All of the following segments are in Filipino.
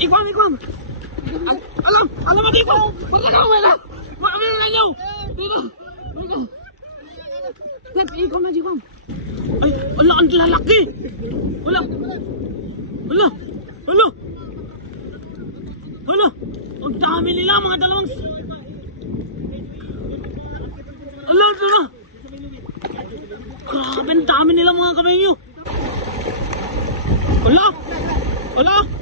Ikwam! Alam mo dito! Pagkakaw mo na! Makamil na nyo! Dito! Tep, ikwam na ikwam! Ay! Ala! Ang lalaki! Ala! Ang dami nila mga dalawang... Ala! Grabe! Ang dami nila mga kabayo! Ala!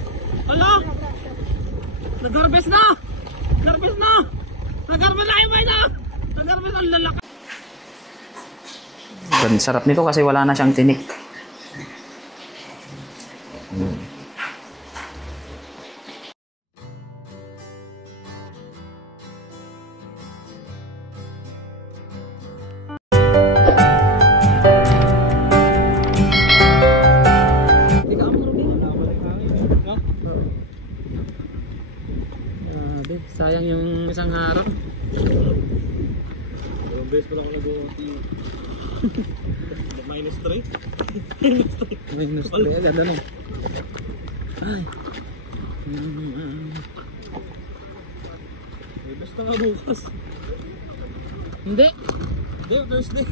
Nag-harvest na! Nag-harvest na yung bay na! Nag-harvest ang lalaki! Ang sarap nito kasi wala na siyang tinik. Sayang yung isang harap. Yung base pala ako nag-OT. -3. -3 agad ano. Ay. Basta nga bukas. Hindi, Thursday.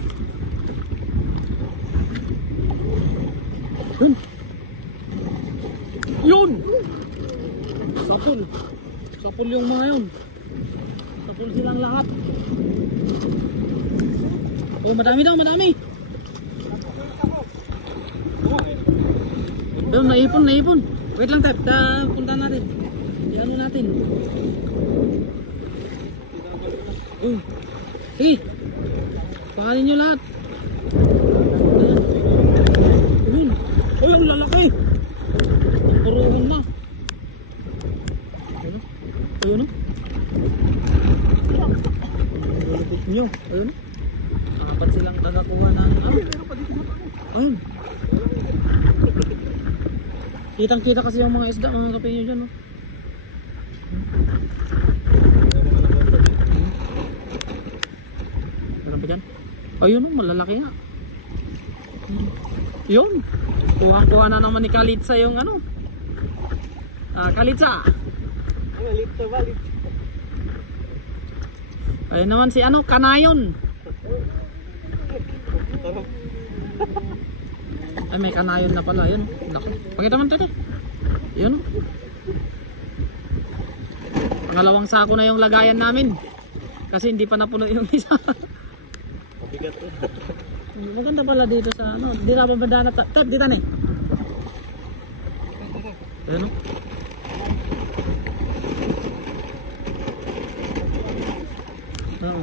Yun! Sapul yung mga yun. Sapul silang lahat. Oh, madami. Doon, naipon. Wait lang, Tep. Punta natin. Iano natin. Sige. Pahalin nyo lahat. Ayun. Ay, ang lalaki. Puruhan na. Ayun o. Lulupot nyo. Ayun o. Apat silang tagakuha ng ayun. Kitang-kita kasi yung mga isda, mga kapinyo dyan o. Meron pa dyan? Ayun o, malalaki nga. Yun. Kuha na naman ni Kalitsa yung ano. Kalitsa. Ayun naman si ano, Kanayon. Ay, may kanayon na pala. Yun. Pakita man ito. Yun. Pangalawang sako na yung lagayan namin. Kasi hindi pa napuno yung isa. Mabigat to. Maganda pala dito sa ano. Di na babanda na. Tep, dito na eh. Ayun. Oo.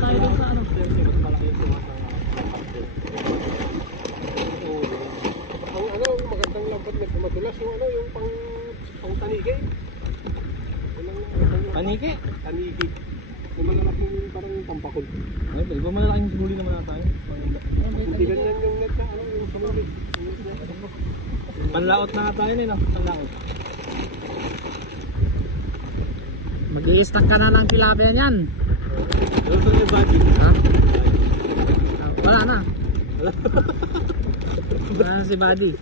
Tayo dun sa ano. Ang magandang lambat na matulas yung ano, yung pang tanigi. Tanigi? Tanigi. Yung malalaking parang pampakol. Ay, iba malalaking sumuli naman na tayo. Hindi ganyan yung net na ano, yung sumuli. Panlaot na tayo nila, panlaot. Mag-i-stack ka na ng tilapia niyan. Ano sa yung body? Ha? Wala na. Wala na si Buddy.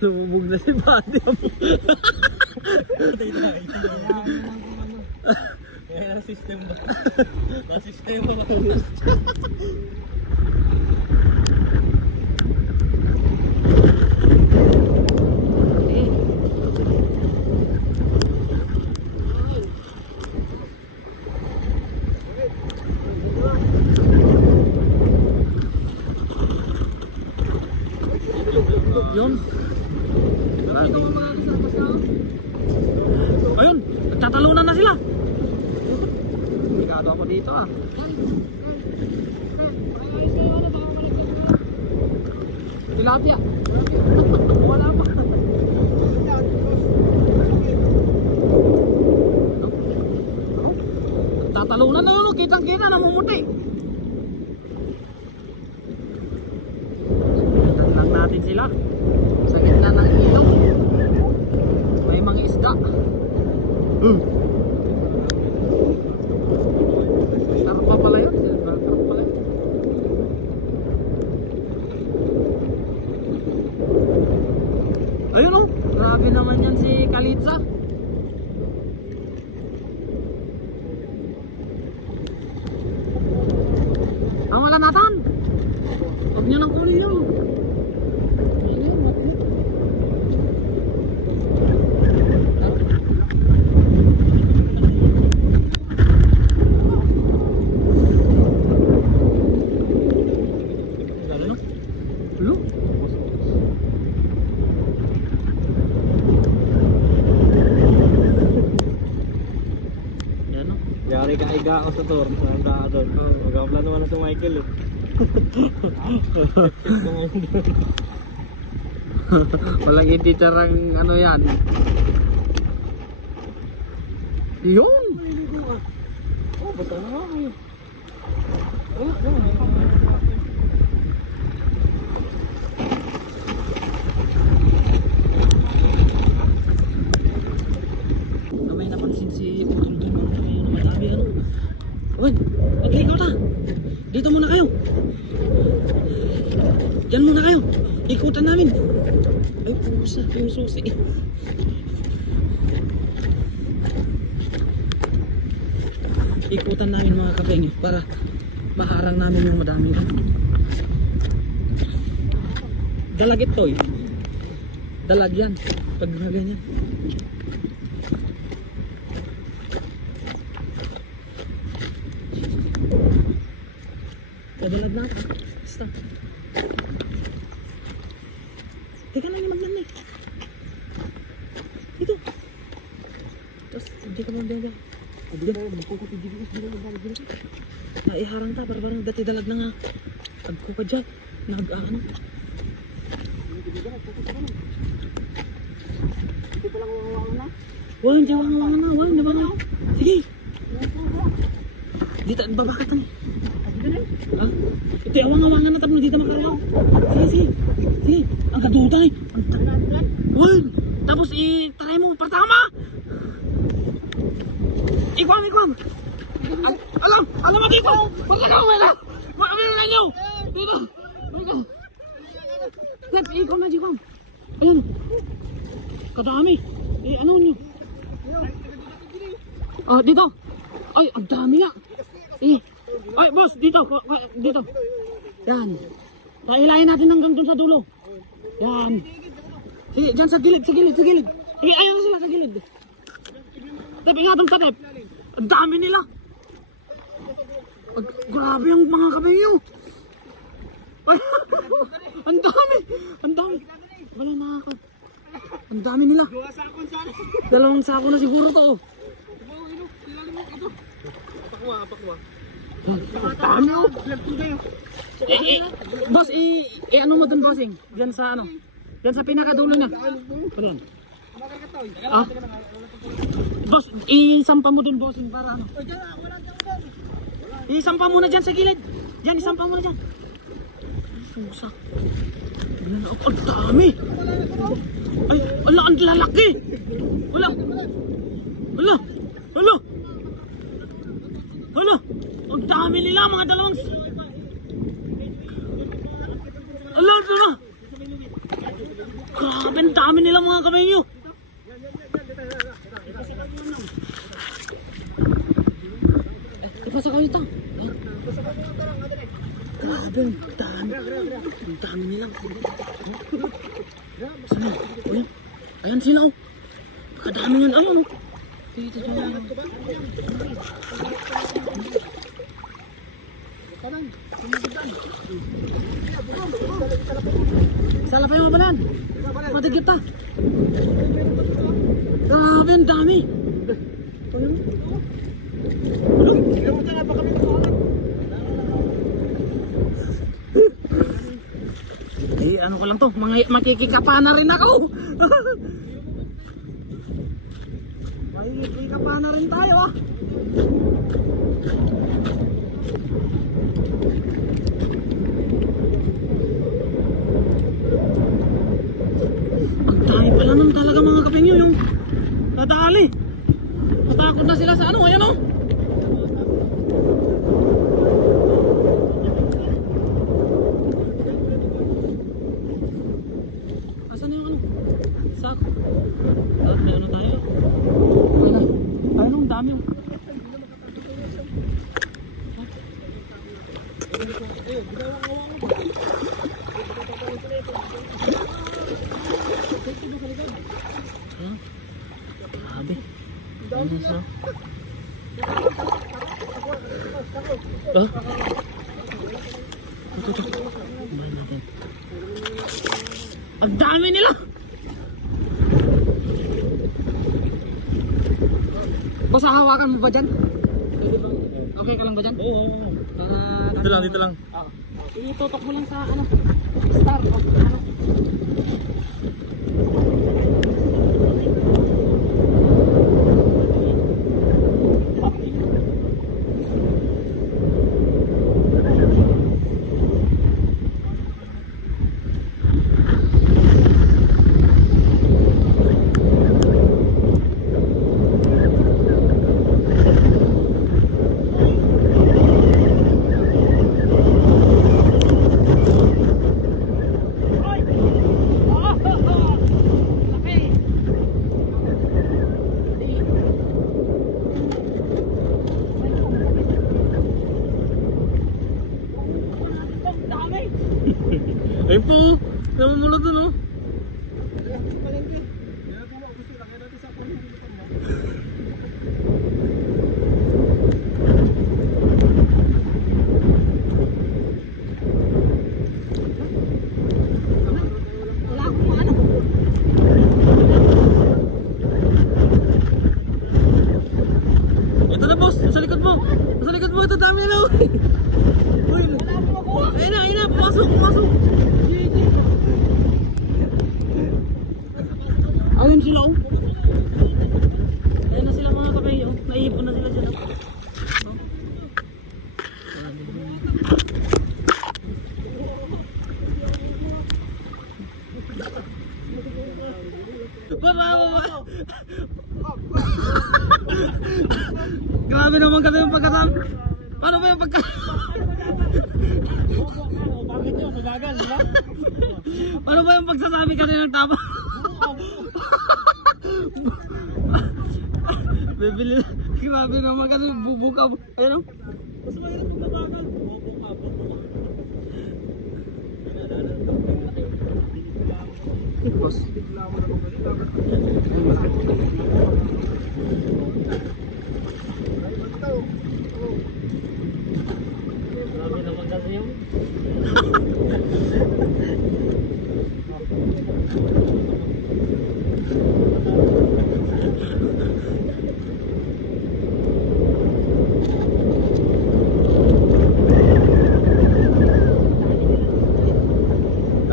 Lumubog na si Buddy. Yan ang system ba? Ang system ba? Yun. Ayun, nagtatalunan na sila. Delikado ako dito ah. Tilapia. Wala pa. Nagtatalunan na yun, kitang-kita, namumuti. Lang natin sila sa gitna ng ilog. May mga isda. Karpa pala yun. Karpa pala yun. Grabe naman yan si Kalitsa. Ang wala natin. Huwag niyo nang kunin yun. Lu? Yan o. Yari ka iga ako sa tour. Saan ka doon? Magkaplano mo na sa Michael eh. Walang ititsarang ano yan. Yun! Oh, bata na nga eh. May napansin si Putol dun. Madami ano. Wen, mag-ikaw ta. Dito muna kayo. Diyan muna kayo. Ikutan namin. Ay, pusa. Yung susi. Ikutan namin mga kapeng para maharang namin yung madami. Dalag ito eh. Dalag yan. Pag ganyan. Padalag na ako. Basta. Teka lang yung magnan eh. Dito. Tapos, hindi ka mga benda. Naiharang ta, parang dati dalag na nga. Agko ka dyan. Nag-ano. Wala, hindi wangawangan na. Wala, hindi wangawangan. Sige. Dito, babakatan eh. Ha? Ito, awang-awangan na tapos dito makaraw. Sige, sige. Sige. Ang kaduta eh. Wala. Tapos i-try mo. Partama! Ikwam! Alam mo dito! Partama mo na! Meron na nyo! Dito! Tep, ikaw na, Jikwam. Ayan. Kadami. Ano nyo? Dito. Ay, ang dami nga. Ay, boss, dito. Dito. Yan. Hilahin natin hanggang dun sa dulo. Yan. Sige, dyan sa gilid. Sige, ayun sila sa gilid. Tep, ingatong sa Tep. Ang dami nila. Grabe ang mga kabinyo. Ay, ang dami. Wala na ako. Ang dami nila. Dalawang sako na siguro to. Apakwa. Ang dami oh. Boss, ano mo dun, bossing? Diyan sa ano? Diyan sa pinakadulo niya. Pardon. Boss, isampa mo dun, bossing, para ano? Isampa mo na dyan sa gilid. Diyan, isampa mo na dyan. Susa. Ang dami. Ay, ala, ang lalaki. Wala. Ang dami nila, mga dalawang. Ala. Grabe, ang dami nila mga kabayo. Ipasa kayo ito. Grabe, ang dami nila. Sino? Ayan sila oh. Kadami yan. Ano? Dito. Sala pa yung mabalan. Matigit ta. Grabe, ang dami. Ano ko lang to, makikikapa na rin ako. Makikikapa na rin tayo ah. Ang dami pala nung talaga mga kapinyo yung nadali. Natakot na sila sa ano, ayan oh. Asan na yung ano? Sako. dami. Grabe. Ano siya? Ito. Kumain natin. Ang dami nila! Boss, hahawakan mo ba dyan? Okay ka lang ba dyan? Oo. Para... Dito lang. Itutok mo lang sa ano, star o ano. Ayun po, namumula dun oh. Wala akong ano. Ito na boss, sa likod mo. Sa likod mo, ito dami na oh. Uy, Wala akong makuha. ayun na, pumasok. Ayun sila oh. Ayun na sila mga kabayo. Naipon na sila dyan oh. Grabe naman kasi yung pagkasam. Paano ba yung pagkasam? Bakit yun? Mabagal, di ba? Paano ba yung pagsasabi kasi ng tama? Bibili. Grabe naman kasi bubuka. Ayun o. Mas mahirap pag nabagal. Boss. Grabe naman kasi yun.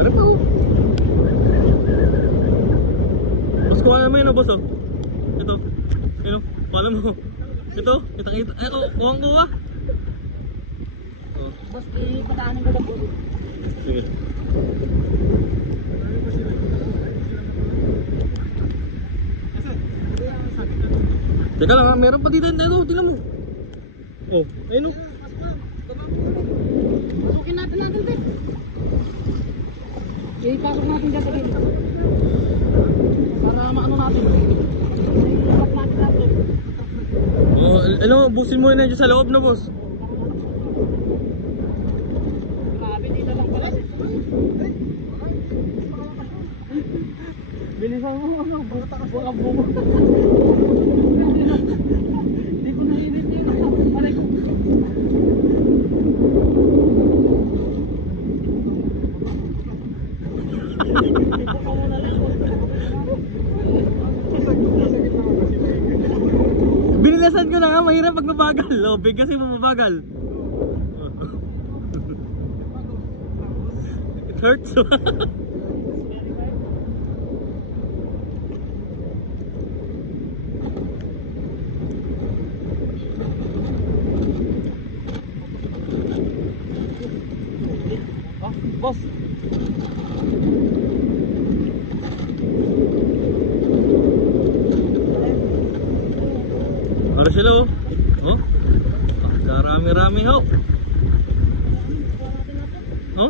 Ano pa oh? Boss, kuha naman yun oh, boss oh. Ito. Yun oh. Kuha mo. Ito. Kita. Ay, kuha. Oh. Boss, pataanin ko ba boss? Sige. Teka lang ha, meron pa dito. Tingnan mo. Oh, ayun oh. Pasukin natin, te. Ipasok natin dyan sa gilid. Para maano natin. Ipat natin natin. Oh, ano, busin mo na dyan sa loob na boss. Grabe, dito lang pala. Bilisan mo, ano, buta ka buka buka. Hindi ko nainit yun. Aray ko. Binilasan ko na nga, mahirap pag mabagal. Lobig kasi mabagal. It hurts. Boss. Para sila oh. Oh? Karami-rami ho. Oh?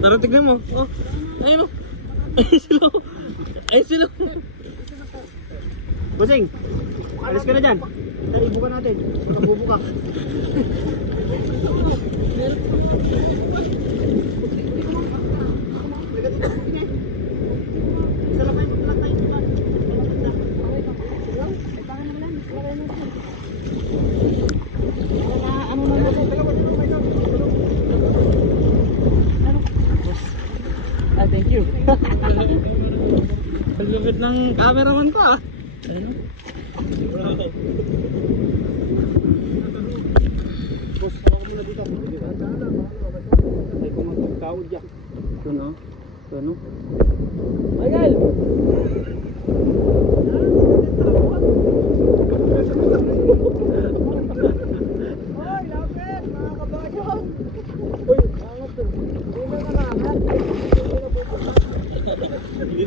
Tara tignan mo. Oh. Ayun oh. Ay, silo. Bossing, alis ka na dyan. Tayo, ibuka natin. Nakabubuka. Thank you. Ang lupit ng cameraman ko ah. Ayun. Boss, ako muna dito. Ay, kung magkawad dyan. Ito no? Ito no? Ayan! Hoy, lapit! Mga kabayan! Uy, angat to.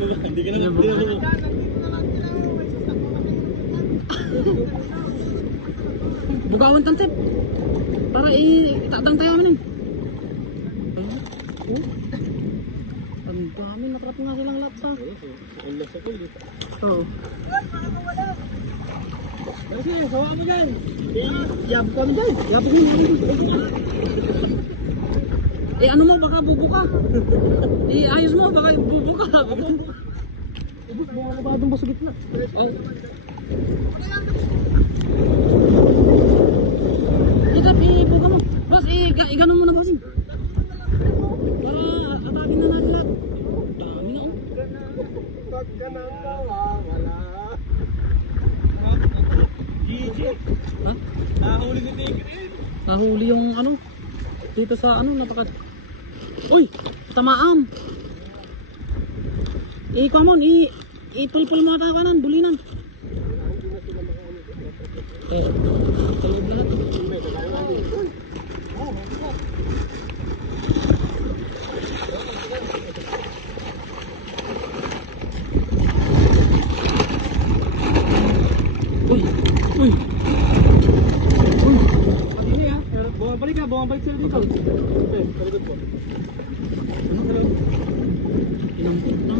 Hindi ka na Bugawan tantip. Para itatang tayo namin. Ang dami, natrap nga silang lapsa. Ang lasa ko yun. Oo. Kasi, sawa mo dyan! Yabog kami dyan. Yabog mo. Ano mo, baka bubuka. Ayos mo, baka bubuka. Ubus, mga kabadong ba sa gitna? Oh. Ito, ibuka mo. Boss, iganon mo na bossing. Para atagin na natin lahat. Dami na oh. Pag ka nang nawawala. GG! Ha? Nahuli ni Tigrin! Nahuli yung ano. Dito sa ano, napaka... Uy! Tamaam! Ikaw mo, ipulpul mo ata kanan, bulinan. Sa loob lahat. Uy! Uy! Hindi ah, bumabalik sila dito. Okay, kalikot po. Inampot na.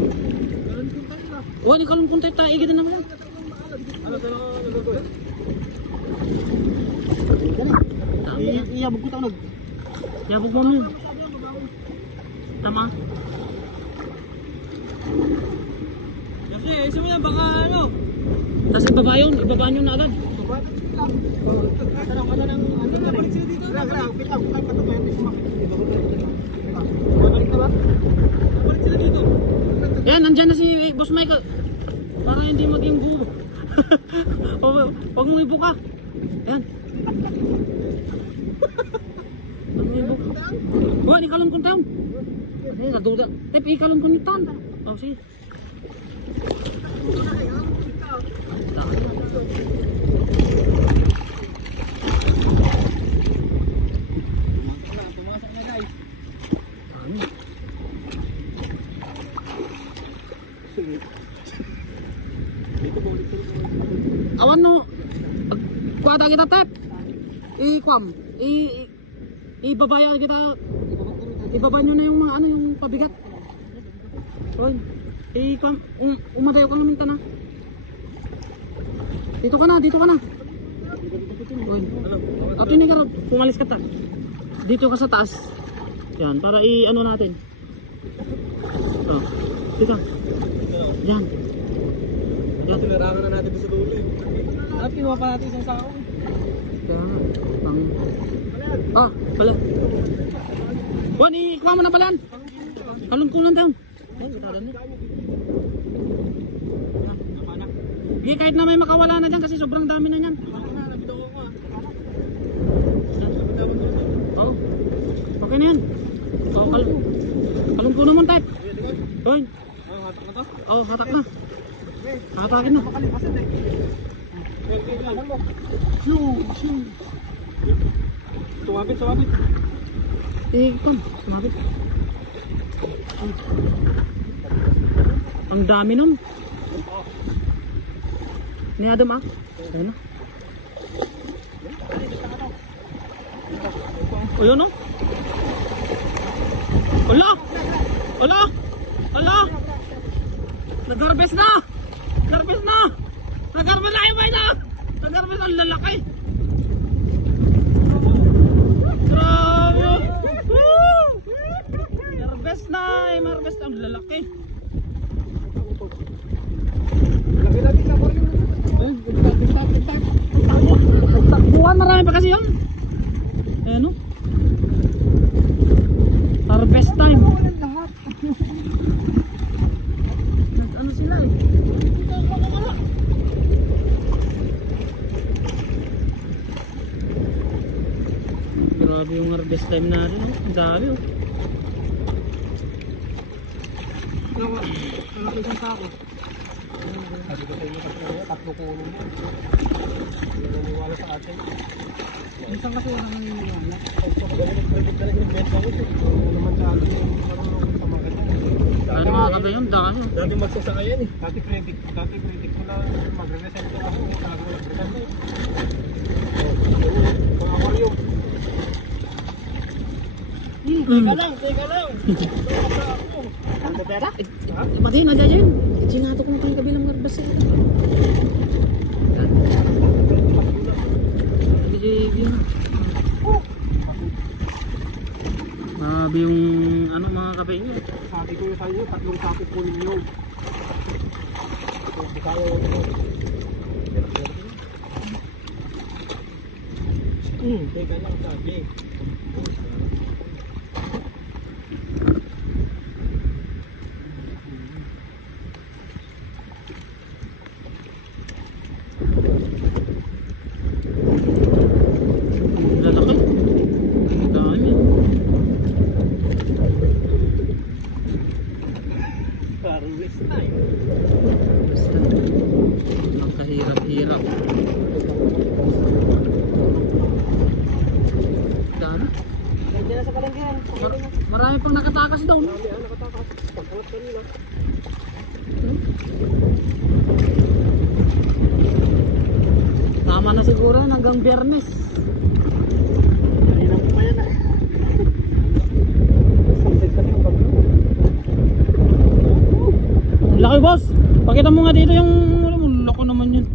Wah, ni kalong punta tayo, igit na naman. Ano, saan ako nagagawin? Iyabog ko tawag. Iyabog mo nun. Tama. Kasi, isa mo yan, baka ano? Tapos ibaba yun na agad. Yan, nandyan na si Boss Michael. Para hindi maging bubo. Huwag mong ibuka. Yan. Huwag mong ibuka. Huwag, ikalong kong taon. Eh, naduda. Tep, ikalong kong yung taon. Oh, sige. Awan no, kuwata kita tep. Ibabaya kita. Ibaba nyo na yung mga ano, yung pabigat. Oy, umadayo ka namin na. Dito ka na. Oy, at yun nga, pumalis ka ta. Dito ka sa taas. Yan, para ano natin. Oh, dito. Yan. Yan. Tinarangan na natin sa dulo eh. At kinuha pa natin isang sako. Kaya pala. Juan, ikuha mo na balan. Kalungkulan daw. Hindi, kahit na may makawala na dyan kasi sobrang dami na yan. Oo. Okay na yan. Kalungkulan mo tayo. Hoy. Hatak na to? Oo, hatak na. Hatakin na. Sumabit. Sumabit. Ang dami nun. Ni Adam ah. Ayan na. O yun no? Ala! lalaki. Grabe. Woo! Harvest time, harvest ang lalaki. Laki natin sa baryo. Nagtakbuhan, marami pa kasi yun. Ayan o. Harvest time. Ano sila eh? Grabe yung harvest time natin. Ang dami oh. Ano isang tako? Sabi ko sa inyo kasi tatlo kunin mo. Hindi naniwala sa atin. Isang kasi wala nang niniwala. Nag-predict ka lang yung best ako. Ano naman sa atin yung parang sa mga ganyan. Ano mga kaba yun? Dami oh. Dati magsasakayan eh. Dati predict ko na magre-resign ko ako. Bago nag-resign na eh. Mga aquarium. Teka lang. Ang pera? Pati na dyan. Sinato ko na kayo kabilang garbas eh. Grabe yung ano mga kape nyo. Sabi ko sa inyo, 3 sako po ninyo. Teka lang sabi. Lalaki. Ang dami. Harvest time. Basta. Ang kahirap-hirap. Dami. Nandiyan na sa palengkehan. Marami pang nakatakas daw. Marami nakatakas. Pagkalat kanina. Tama na siguro hanggang Biyernes. Kanina pa yan ah. Sunset kasi yung bagyo. Ang laki boss. Pakita mo nga dito yung lako naman yun.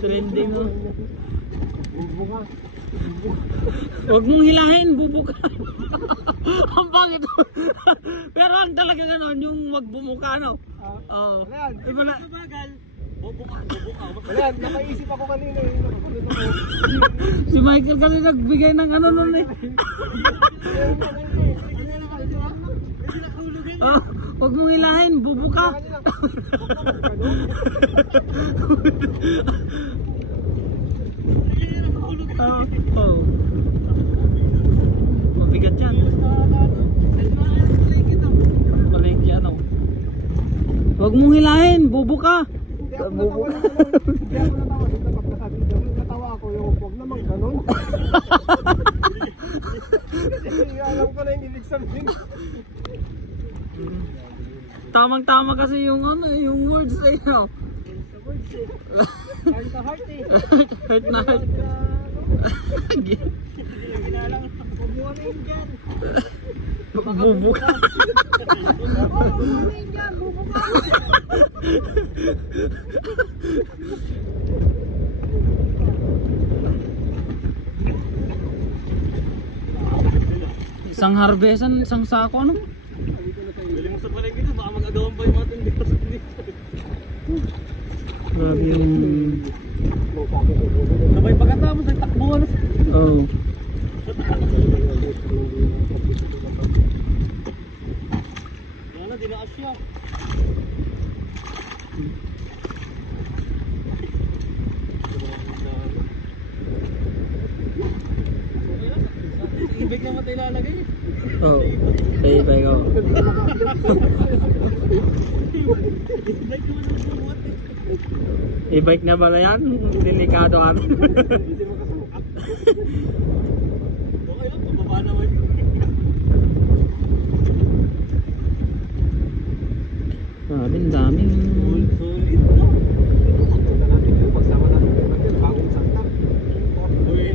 Trending mo. Huwag mong hilahin, bubuka. Ang pangit. Pero ang talaga gano'n, yung wag bumuka, no? Oo. Iba na. Wala, nakaisip ako kanina eh. Nakakulot ako. Si Michael kasi nagbigay ng ano nun eh. Oh, huwag mong hilahin, bubuka. Oh. Mabigat yan. Palengke ano. Huwag mong hilahin, bubuka. Hindi ako natawa. Hindi ako natawa. Natawa ako yung huwag naman ganun. Kasi alam ko na yung ibig sabihin. Tamang-tama kasi yung ano, yung words eh, no? Heart to heart eh. Heart na heart. Ginalang, huwag mo kami dyan. Bubuka. Huwag mo kami dyan, bubuka. Isang harvestan, isang sako, ano? Galing mo sa palengke dito, baka mag-agawan pa yung mga tindero sa dito. Grabe yung... Sabay pagkatapos, nagtakbuhan. Oh. Wala, dinaas siya. Ibig naman tayo lalagay. Oh. Bye-bye ko. E-bike na pala yan? Delikado ano? Okay lang, pababa naman. Grabe, ang daming... Solid no? Punta natin yung pagsama natin yung bagong santa. Uy,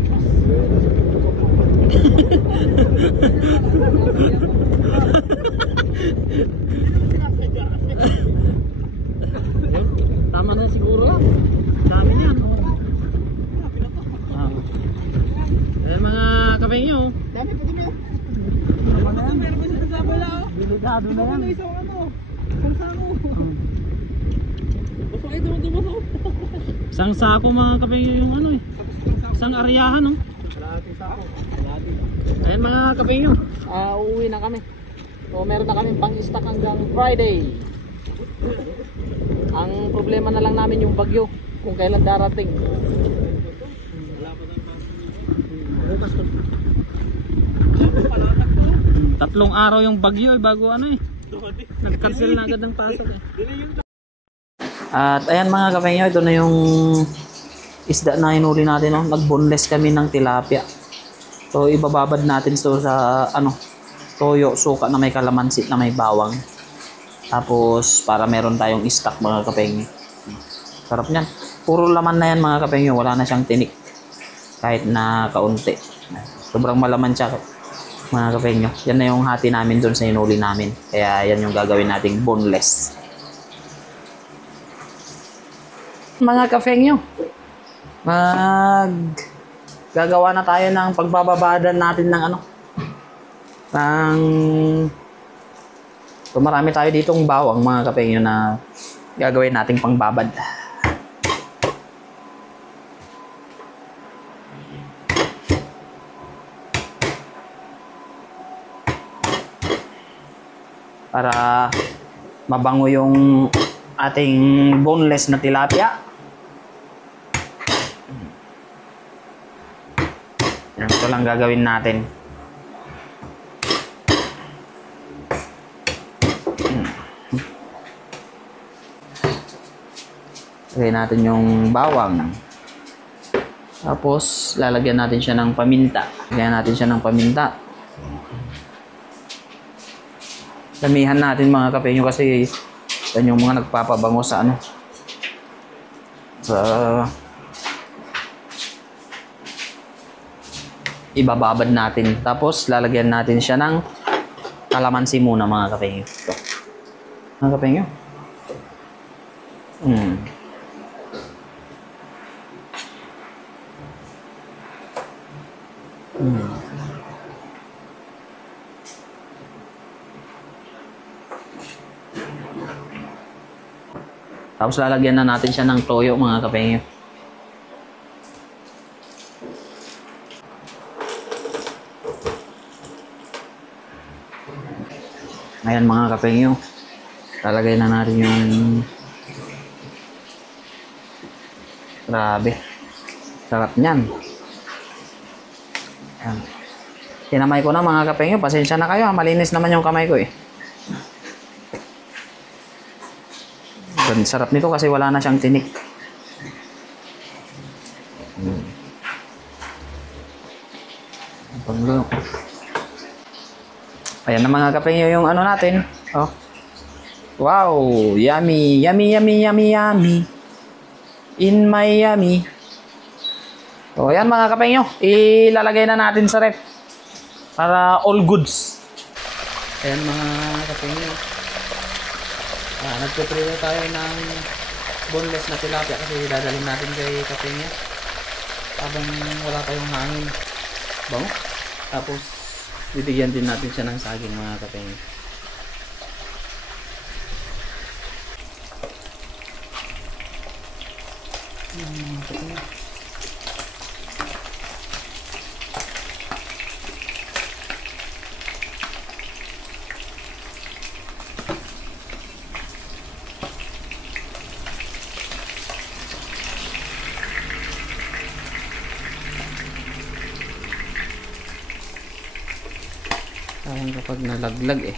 Delikado na yan. Isang sako. Basta kayo dumasok. Isang sako mga kapengyo yung ano eh. Isang aryahan no. Kalahating sako. Ayan mga kapengyo. Uuwi na kami. So meron na kami pang-stock hanggang Friday. Ang problema na lang namin yung bagyo. Kung kailan darating. Bukas to. 3 araw yung bagyo eh, bago ano eh. Nag-cancel na agad ng pasok eh. At ayan mga kapengyo, ito na yung isda na hinuli natin. No? Nag-boneless kami ng tilapia. So ibababad natin ito sa ano, toyo, suka na may kalamansi na may bawang. Tapos para meron tayong stock mga kapengyo. Sarap niyan. Puro laman na yan mga kapengyo, wala na siyang tinik. Kahit na kaunti. Sobrang malaman siya mga kapengyo. Yan na yung hati namin doon sa hinuli namin. Kaya yan yung gagawin nating boneless. Mga kapengyo, gagawa na tayo ng pagbababadan natin ng ano. So marami tayo ditong bawang mga kapengyo na gagawin nating pangbabad. Para mabango yung ating boneless na tilapia. Yan, ito lang gagawin natin. Lagyan natin yung bawang. Tapos lalagyan natin siya ng paminta. Lagyan natin siya ng paminta. Damihan natin mga kapengyo kasi yan yung mga nagpapabango sa ano, sa ibababad natin. Tapos lalagyan natin siya ng kalamansi muna mga kapengyo. Ito. Mga kapengyo. Tapos lalagyan na natin siya ng toyo mga kapengyo. Ayan mga kapengyo. Lalagay na natin yung grabe. Sarap niyan. Ayan. Tinamay ko na mga kapengyo. Pasensya na kayo. Malinis naman yung kamay ko eh. Sarap nito kasi wala na siyang tinik. Ayan na mga kapengyo yung ano natin. Oh. Wow, yummy, yummy, yummy, yummy, yummy. In Miami. So ayan mga kapengyo, ilalagay na natin sa ref para all goods. Ayan mga kapengyo. Nagpe-prepare tayo ng boneless na tilapia kasi dadalhin natin kay kapengyo habang wala tayong hangin. Bango. Tapos bibigyan din natin siya ng saging mga kapengyo. Parang kapag nalaglag eh.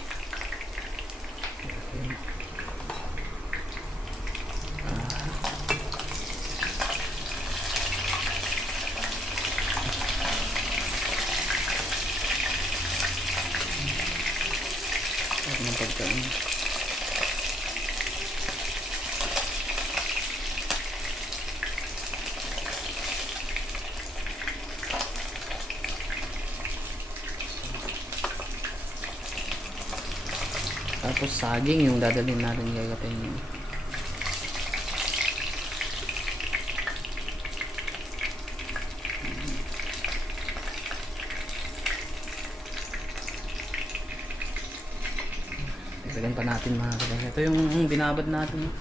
Tapos saging yung dadalhin natin kay kapengyo. Dagdagan pa natin mga kapeng. Ito yung binabad natin.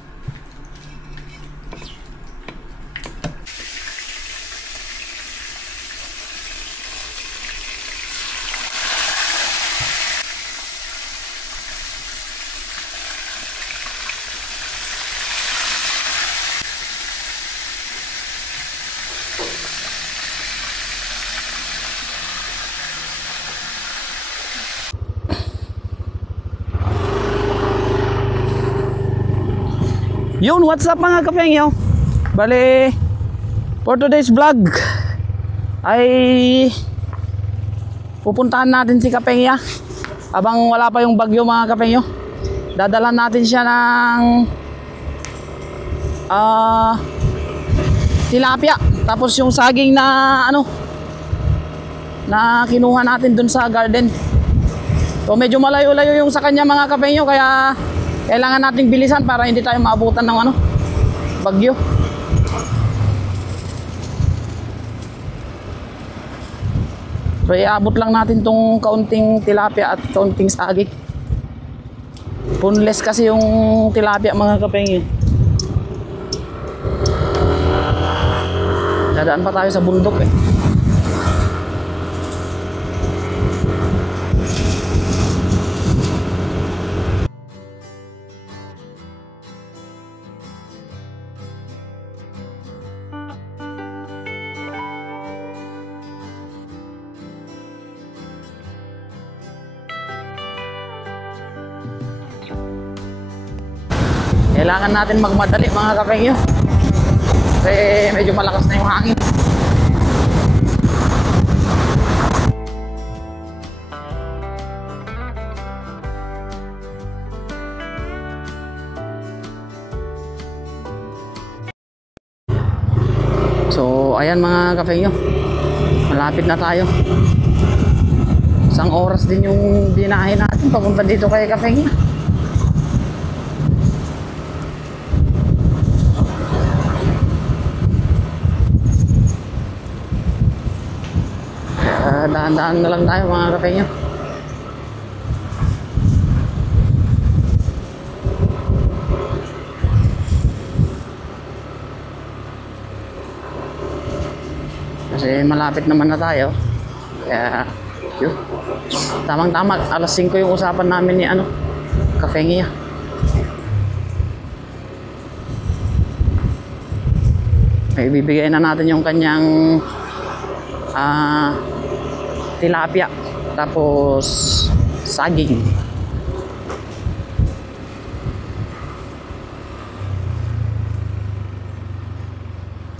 Yun, what's up mga kapengyo? Bale, for today's vlog ay pupuntahan natin si Kapengya. Habang wala pa yung bagyo mga kapengyo, dadalan natin siya ng tilapia. Tapos yung saging na na kinuha natin dun sa garden. So medyo malayo-layo yung sa kanya mga kapengyo, kaya kailangan nating bilisan para hindi tayo maabutan ng bagyo. So iabot lang natin tong kaunting tilapia at kaunting saging. Boneless kasi yung tilapia mga kapengyo. Dadaan pa tayo sa bundok eh. Kailangan natin magmadali mga kapengyo kasi medyo malakas na yung hangin. So ayan mga kapengyo, malapit na tayo. Isang oras din yung binahe natin papunta dito kay Kapengya. Dahan-dahan na lang tayo mga kapengyo. Kasi malapit naman na tayo. Kaya yun, tamang-tama, alas 5 yung usapan namin ni Kapengya. Ibibigay na natin yung kanyang tilapia, tapos saging.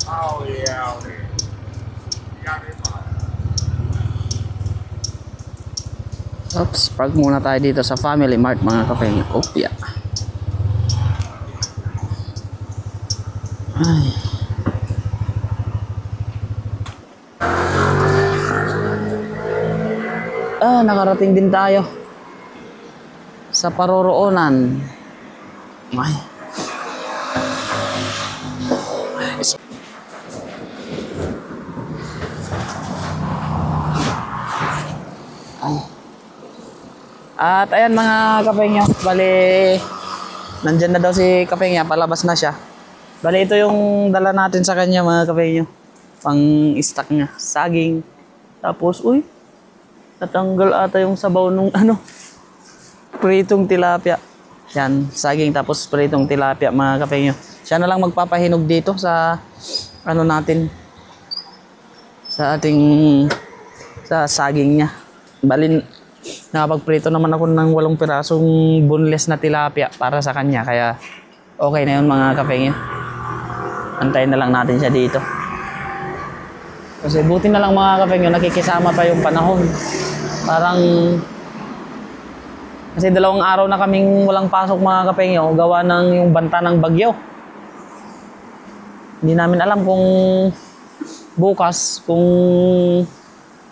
Oh yeah, okay. You got me fine. Oops, park muna tayo dito sa Family Mart mga kapengyo. Opya. Ay. Nakarating din tayo sa paroroonan. Ay. At ayan mga kapengyo, bali nandyan na daw si Kapengya, palabas na siya. Bali ito yung dala natin sa kanya mga kapengyo, pang stock niya, saging. Tapos natanggal ata yung sabaw nung pritong tilapia. Yan, saging tapos pritong tilapia mga kapengyo. Siya na lang magpapahinog dito sa natin, sa ating sa saging niya. Bali nakapagprito naman ako ng 8 pirasong boneless na tilapia para sa kanya, kaya okay na yun mga kapengyo. Antayin na lang natin siya dito. Kasi buti na lang mga kapengyo, nakikisama pa yung panahon. Parang kasi 2 araw na kaming walang pasok mga kapengyo, gawa ng yung banta ng bagyo. Hindi namin alam kung bukas, kung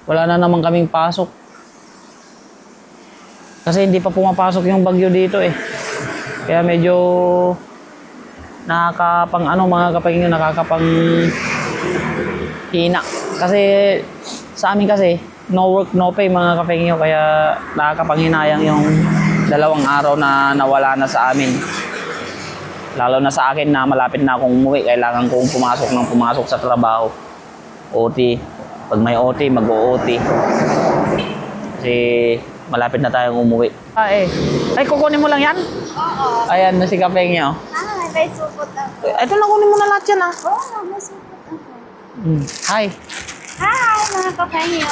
wala na naman kaming pasok. Kasi hindi pa pumapasok yung bagyo dito eh. Kaya medyo nakakapang mga kapengyo, nakakapang hina. Kasi sa amin kasi no work no pay mga kapengyo, kaya nakakapanghinayang yung 2 araw na nawala na sa amin. Lalo na sa akin na malapit na akong umuwi, kailangan kong pumasok sa trabaho. OT. Pag may OT, mag-OT. Kasi malapit na tayong umuwi. Ay, kukunin mo lang yan? Oo. Ayan, si Kapeng niya. May supot ako. Ito na, kunin mo na lahat yan Oo, may supot ako. Hi. Hi, mga kapenyo.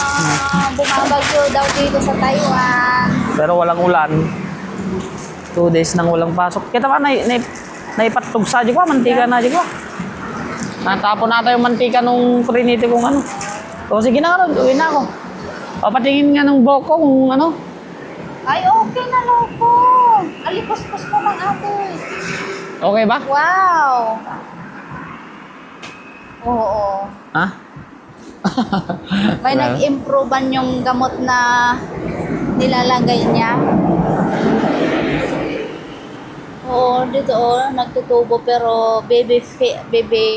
Bumabagyo daw dito sa Taiwan. Pero walang ulan. 2 days nang walang pasok. Kita ba, naipatog sa ko, mantika na ko. Natapon nata yung mantika nung priniti kong ano. O sige na, uwi na ako. Papatingin nga ng boko kung ano. Ay, okay na, loko. Alipos-pos mo lang, ate. Okay ba? Wow. Oo. Ha? May nag-improvean yung gamot na nilalagay niya. Oo, dito nagtutubo pero baby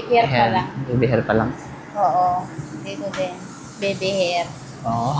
hair pa lang. Baby hair pa lang. Oo, dito din. Baby hair. Oo.